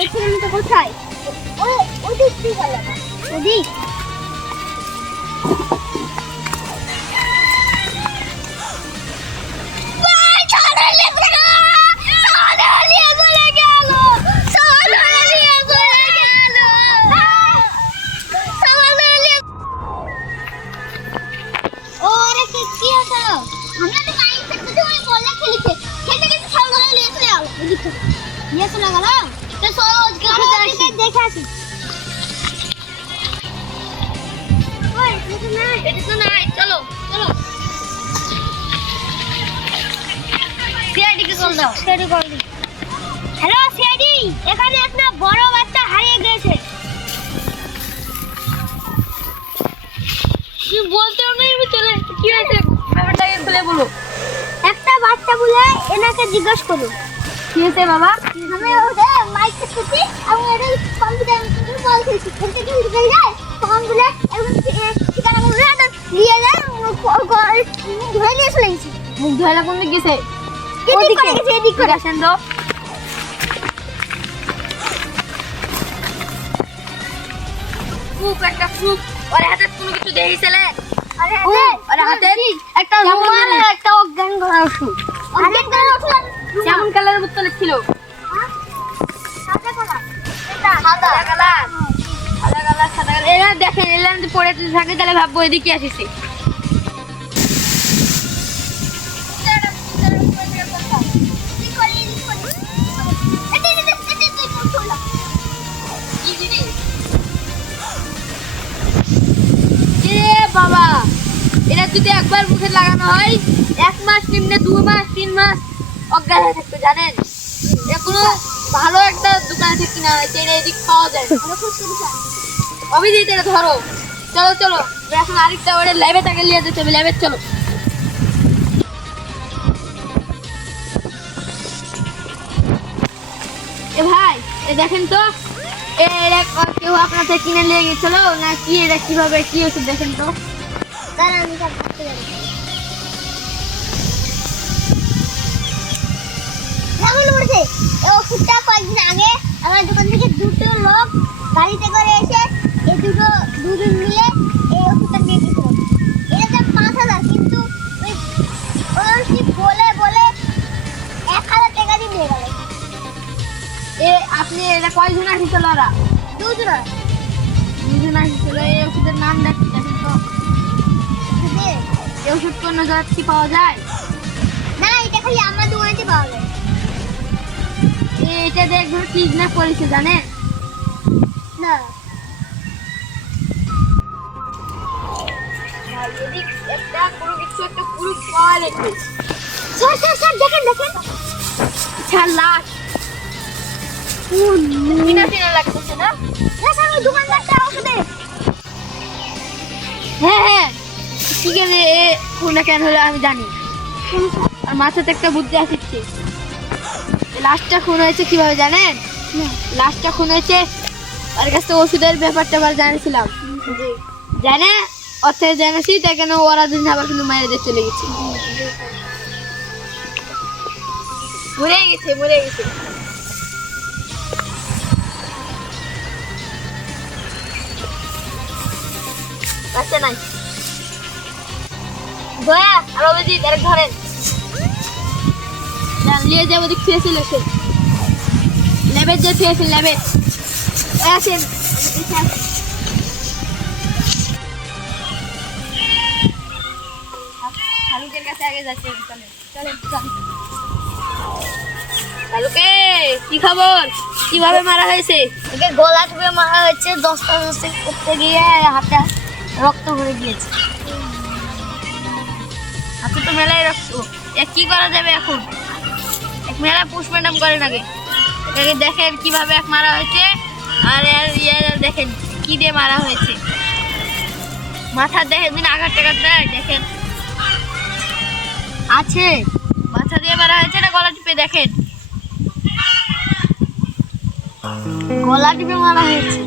এই ছেলেটা কোথায়? ওদিক দিয়ে গেল। ওদিক হ্যালো সিআইডি, এখানে একটা বড় বাচ্চা হারিয়ে গেছে। কি বলতে হবে আমি চলে কি হয়েছে ব্যাপারটাকে খুলে বলো। একটা বাচ্চা বলে এনাকে জিজ্ঞেস করো কি হয়েছে বাবা? আমি ওটা মাইক করছি, আমি এটা কম্পিউটার বল খেলছি, খেলতে খেলতে গেলে যায় তখন বলে একদম ঠিকানা বলে নিয়ে যায় ধরে নিয়ে চলে গেছি। মুখ ধোয়া কোন দিক গেছে? এদিক করে গেছে, এদিক করে। আসেন তো। একটা ফুক ওর হাতে কোনো কিছু দেখিছিলে? আরে ওর হাতে একটা রুমাল একটা অজ্ঞান করা ওষুধ। অজ্ঞান করা ওষুধ কেমন কালারের বোতলে ছিল? সাদা কালার। সাদা কালার। সাদা কালার। এরা দেখেন এরা যদি পড়ে থাকে তাহলে ভাববো এদিকে আসিছে। বাবা এটা যদি একবার মুখে লাগানো হয় 1 মাস নিম্নে 2 মাস 3 মাস অজ্ঞান হয়ে থাকবে জানেন। এখনো ভালো একটা দোকান থেকে কিনা হয়েছে, এটা এদিক পাওয়া যায়। অভিজিৎ এটা ধরো, চলো চলো এখন আরেকটা ওরে ল্যাবে তাকে নিয়ে যেতে হবে, ল্যাবে চলো। এ ভাই এ দেখেন তো এরা কেউ আপনার থেকে কিনে নিয়ে গেছিল না কি, এটা কিভাবে কি ওষুধ দেখেন তো। আমি সব করতে যাবো। কেমন পড়ছে? এই ওষুধটা কয়েকদিন আগে আমার দোকান থেকে দুটো লোক গাড়িতে করে এসে এই দুজন মিলে এই ওষুধটা নিয়ে গেছিল। এটা দাম 5,000, কিন্তু ওই কি বলে 1,000 টাকা দিয়ে নিয়ে গেল। আপনি এটা কয়জন আসছিল? ওরা দুজন আসছিল। এই ওষুধের নাম দেখেন তো। এই ওষুধ কোন জায়গা কি পাওয়া যায়? না, এটা খালি আমার দোকানেতে পাওয়া যায়। এটা দেখবো ঠিক না করেছে জানেন না। এদিক একটা কোনো কিছু একটা পুরো পাওয়া লেগে স্যার দেখেন ছাড় লাশ চিনা লাগতেছে না? স্যার ওই দোকানদারটা ওষুধে। হ্যাঁ ঠিক আছে, কোনটা কেন হলো আমি জানি। আর মাথাতে একটা বুদ্ধি আসছে। লাশটা খুন হয়েছে কিভাবে জানেন? লাশটা খুন হয়েছে ওর কাছে ওষুধের ব্যাপারটা আবার জানিয়েছিলাম, জানে অর্থে জেনেছি তাই কেন ওরা দিন আবার কিন্তু মায়ের দিয়ে চলে গেছে। মরে গেছে বাচ্চা নাই। দয়া আর অভিজিৎ আরেক ধরেন নিয়ে যাবো দিক ফিরেছিল সে ল্যাবের যে ফিরেছিল ল্যাবে আসেন। শালুকের কাছে আগে যাচ্ছে চলেন। শালুকে কি খবর? কিভাবে মারা হয়েছে? একে গলা টিপে মারা হয়েছে, 10টা করতে গিয়ে হাতে রক্ত ভরে গিয়েছে। হাতে তো মেলাই রক্ত, কি করা যাবে এখন? এক মেলা পোস্টমর্টম করেন আগে, এটাকে দেখেন কিভাবে এক মারা হয়েছে আর দেখেন কি দিয়ে মারা হয়েছে। মাথা দেখেন আঘাত টাঘাত নাই দেখেন আছে, মাথা দিয়ে মারা হয়েছে না গলা টিপে? দেখেন গলা টিপে মারা হয়েছে।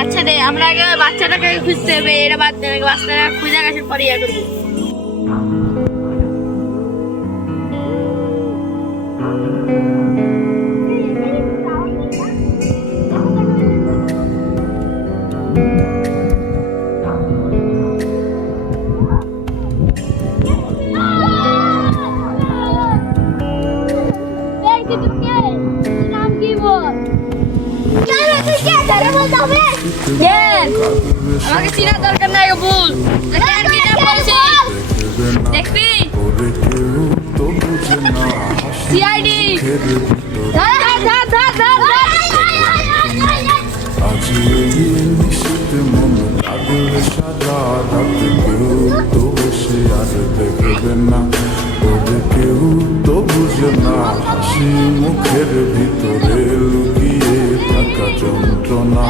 আচ্ছা দে আমরা আগে বাচ্চাটাকে খুঁজতে হবে, এটা বাদ দেন, বাচ্চাটা খুঁজে গেছে পরে ইয়া করবো। যাবে কেন আমাকে চিনার দরকার নাই বল কেন কিডন্যাপ করেছিস দেখবি সিআইডি ধর ধর ধর ধর আজ এই নিশীথে মন কাঁদলে সারা রাত কেউ তো বসে আর দেখবে না ওদের কেউ তো বুঝে না হাসি মুখের ভিতরে লুকিয়ে থাকা যন্ত্রণা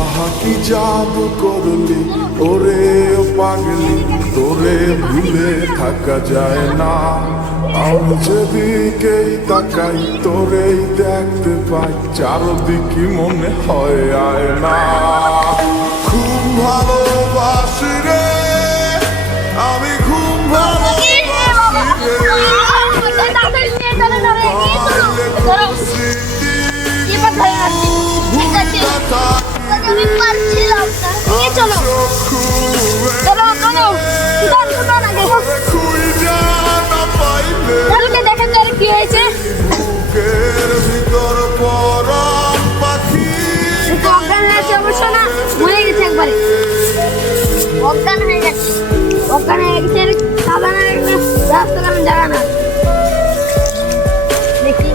আহা কি জাদু করলি ওরে ও পাগলি তোরে ভুলে থাকা যায় না আমি যেদিকেই তাকাই তোরেই দেখতে পাই চারদিকে মনে হয় আয় না খুব ভালোবাসি রে আমি খুব ভালোবাসি রে আমি পারছিলাম না নিয়ে চলো চলো চলো তাহলে দেখেন তো কি হয়েছে অজ্ঞান হয়েছে অবশ্য না মরে গেছে একবারে অজ্ঞান হয়ে গেছে অজ্ঞান হয়ে গেছে সাধারণ একটা রাস্তা কারণ জায়গা না দেখি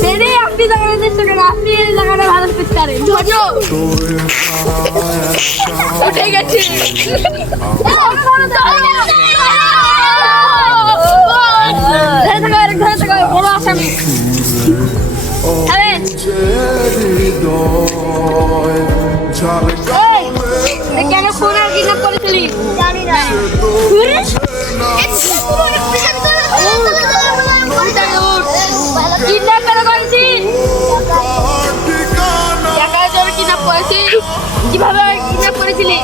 সেরে আপনি জায়গাটা চেষ্টা করেন আপনি এই জায়গাটা ভালো পেতে পারেন ধরো উঠে গেছি বড় আসামি কেন ফোন আর কিডন্যাপ করেছিলি জানি না কিডন্যাপ কেন করেছিস টাকার জন্য কিডন্যাপ করেছিস কিভাবে কিডন্যাপ করেছিলি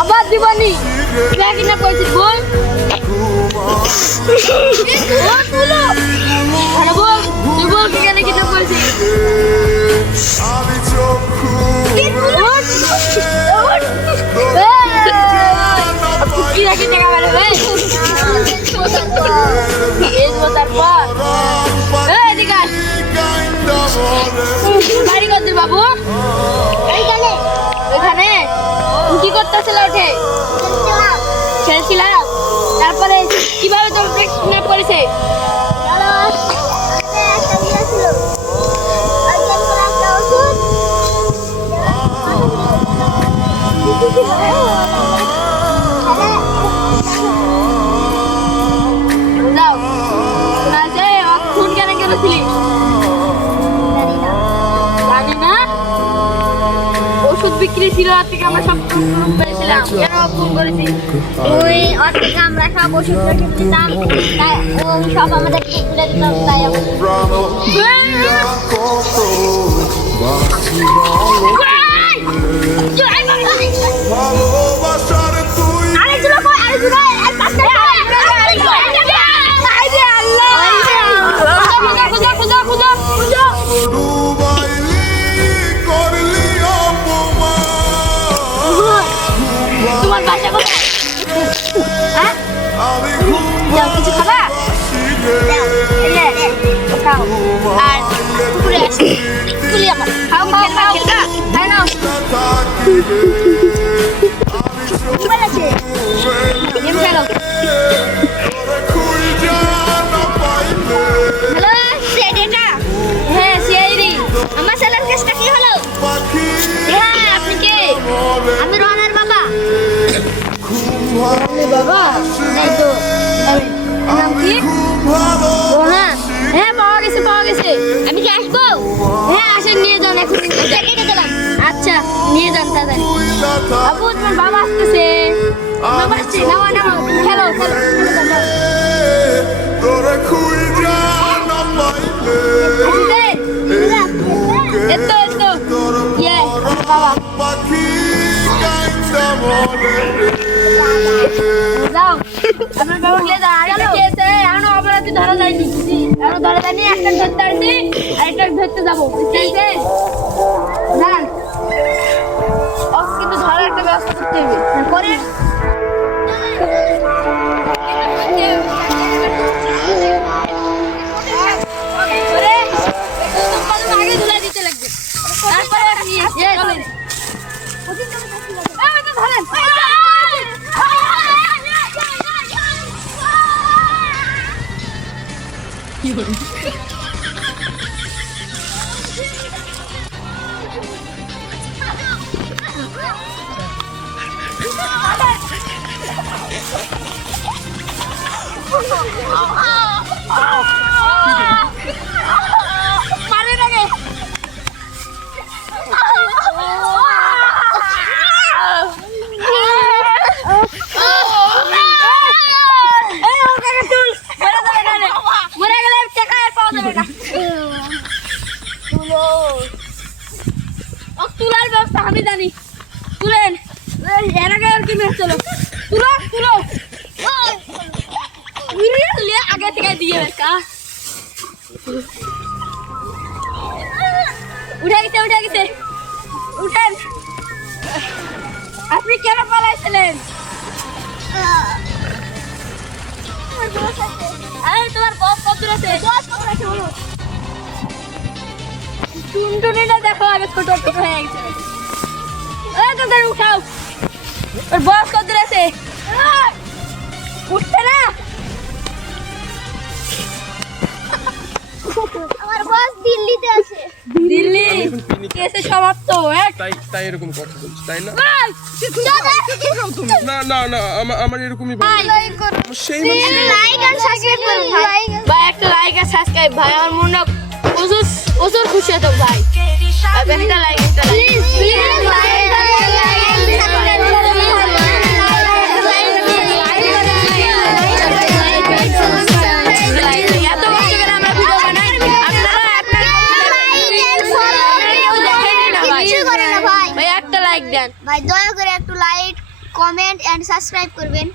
আবার দিবানি কিভাবে কিডন্যাপ করেছিস বল ভালো বল তুই বল কেন কিডন্যাপ করেছিস কি রাখি টাকা বেড়ে ভাই তারপর এদিকে বাড়ি করতে বাবু এইখানে এখানে কি করতেছিল ওঠে খেলছিলাম তারপরে কিভাবে তোর কিডন্যাপ করেছে যাও শোনা যে খুন কেন করেছিলি জানি না ওষুধ বিক্রি ছিল আর থেকে আমরা সব পেয়েছিলাম কেন ফোন করেছিস ওই ওর থেকে আমরা সব ওষুধ দিতাম তাই ও সব আমাদেরকে তুলে দিতাম তাই ভালোবাসার তুই ডুবাইলি করলি অপমান তোমার বাসা কোথায় হ্যাঁ আমি খুব যাও কিছু খাবা ভালোবাসি রে খাও আর পুকুরে আসি তুলি আমার খাও খাও খাও খাই নাও মোবাইল আছে গেম খেলো হ্যালো সেটা হ্যাঁ সিআইডি আমার ছেলের কেসটা কি হলো হ্যাঁ আপনি কে আমি রহনার বাবা বাবা এই তো নাম কি রোহনা হ্যাঁ পাওয়া গেছে আমি কি আসবো হ্যাঁ আসেন নিয়ে যান এখন কেটে দিলাম আচ্ছা নিয়ে যান তাড়াতাড়ি বাবু তোমার বাবা আসতেছে বাবা আসছে নাও নাও খেলো খেলো তোরে খুঁজা না পাইলে এতো ইয়ে বাবা পাখি গাইতা বলে যাও আপনার বাবা নিয়ে যান আরে খেয়েছে এখনো অপরাধী ধরা যায়নি এখনো ধরা যায়নি একটা ধরতে আসছি আর একটা ধরতে যাবো বুঝতে পেরেছে যান ওকে কিন্তু ধরার একটা ব্যবস্থা করতে হবে করে মারে লাগে তুলার ব্যবস্থা আমি জানি তুলেন এর আগে আর কি মেয়ে চলো তুলো তুলো তুলে আগে থেকে দিয়ে রাখা উঠে গেছে উঠেন আপনি কেন পালাইছিলেন তোমার বস কত আছে টুনটুনিটা দেখো আগে ছোট ছোট হয়ে গেছে তোদের উঠাও ওর বস কত আছে উঠছে না আমার বস দিল্লিতে আছে। দিল্লি কেসে সমাপ্ত তাই এরকম কথা বলছি তাই না চলো, না না না আমার এরকমই বলে সেই লাইক আর সাবস্ক্রাইব করুন ভাই। ভাই একটা লাইক আর সাবস্ক্রাইব ভাই আমার মনে প্রচুর প্রচুর খুশি হতো ভাই একটা লাইক প্লিজ লাইক আর সাবস্ক্রাইব করুন। এত কষ্ট করে আমরা ভিডিও বানাই আপনারা কিছু করে না ভাই। ভাই একটা লাইক দেন ভাই দয়া করে একটু লাইক, কমেন্ট এন্ড সাবস্ক্রাইব করবেন।